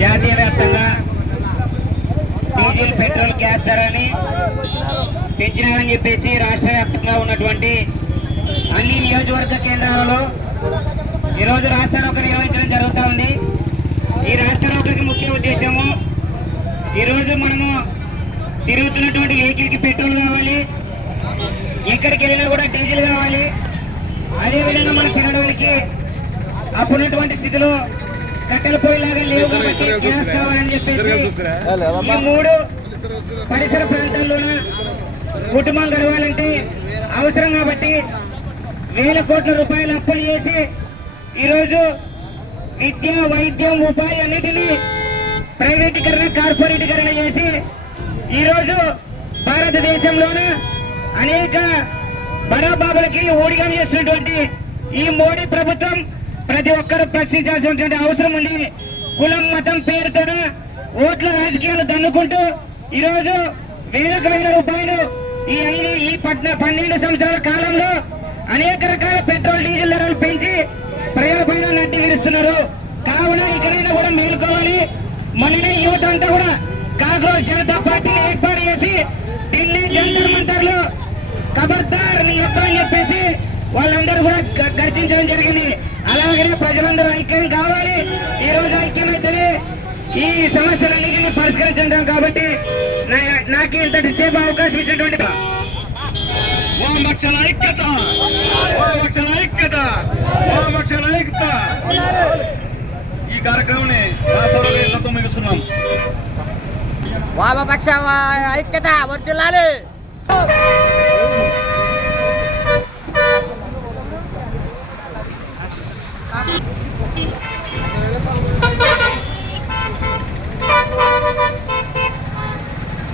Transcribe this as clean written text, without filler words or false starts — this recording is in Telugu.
జాతీయ వ్యాప్తంగా డీజిల్ పెట్రోల్ గ్యాస్ ధరని పెంచినారని చెప్పేసి రాష్ట్ర వ్యాప్తంగా ఉన్నటువంటి అన్ని నియోజకవర్గ కేంద్రాలలో ఈరోజు రాస్తారోకో నిర్వహించడం జరుగుతూ ఉంది. ఈ రాస్తారోకోకి ముఖ్య ఉద్దేశము ఈరోజు మనము తిరుగుతున్నటువంటి వెహికల్కి పెట్రోల్ కావాలి, ఎక్కడికి వెళ్ళినా కూడా డీజిల్ కావాలి. అదేవిధంగా మనం తినడానికి అప్పుడున్నటువంటి స్థితిలో కట్టెల పొయ్యిలాగా లేవు కాబట్టి గ్యాస్ కావాలని చెప్పేసి ఈ 3 పరిసర ప్రాంతాల్లోన కుటుంబం గడవాలంటే అవసరం కాబట్టి వేల కోట్ల రూపాయలు అప్పులు చేసి ఈరోజు విద్య, వైద్యం, ఉపాధి అన్నిటినీ ప్రైవేటీకరణ, కార్పొరేటీకరణ చేసి ఈరోజు భారతదేశంలోన అనేక బడాబాబులకి ఊడిగం చేస్తున్నటువంటి ఈ మోడీ ప్రభుత్వం ప్రతి ఒక్కరూ ప్రశ్నించాల్సినటువంటి అవసరం ఉంది. కులం, మతం పేరుతో ఓట్ల రాజకీయాలు దన్నుకుంటూ ఈరోజు వేలకు వేల రూపాయలు ఈ 12 సంవత్సరాల కాలంలో అనేక రకాల పెట్రోల్, డీజిల్ ధరలు పెంచి ప్రజలపైన నడ్డి విరుస్తున్నారు. కావున ఇకనైనా కూడా మేలుకోవాలి. మొన్ననే యువత అంతా కూడా కాంగ్రెస్ జనతా పార్టీని ఏర్పాటు చేసి ఢిల్లీ జంతర్ మంతర్లో ఖబర్దార్ నీ యొక్క అని చెప్పేసి వాళ్ళందరూ కూడా గర్జించడం జరిగింది. అలాగే ప్రజలందరూ ఐక్యం కావాలి. ఈ రోజు ఐక్యమైతేనే ఈ సమస్యలన్నింటినీ పరిష్కరించడం. కాబట్టి నాకు ఇంతటి సేపు అవకాశం ఇచ్చినటువంటి ఈ కార్యక్రమాన్ని ముగిస్తున్నాం. వామపక్ష ఐక్యత వర్ధిల్లాలి.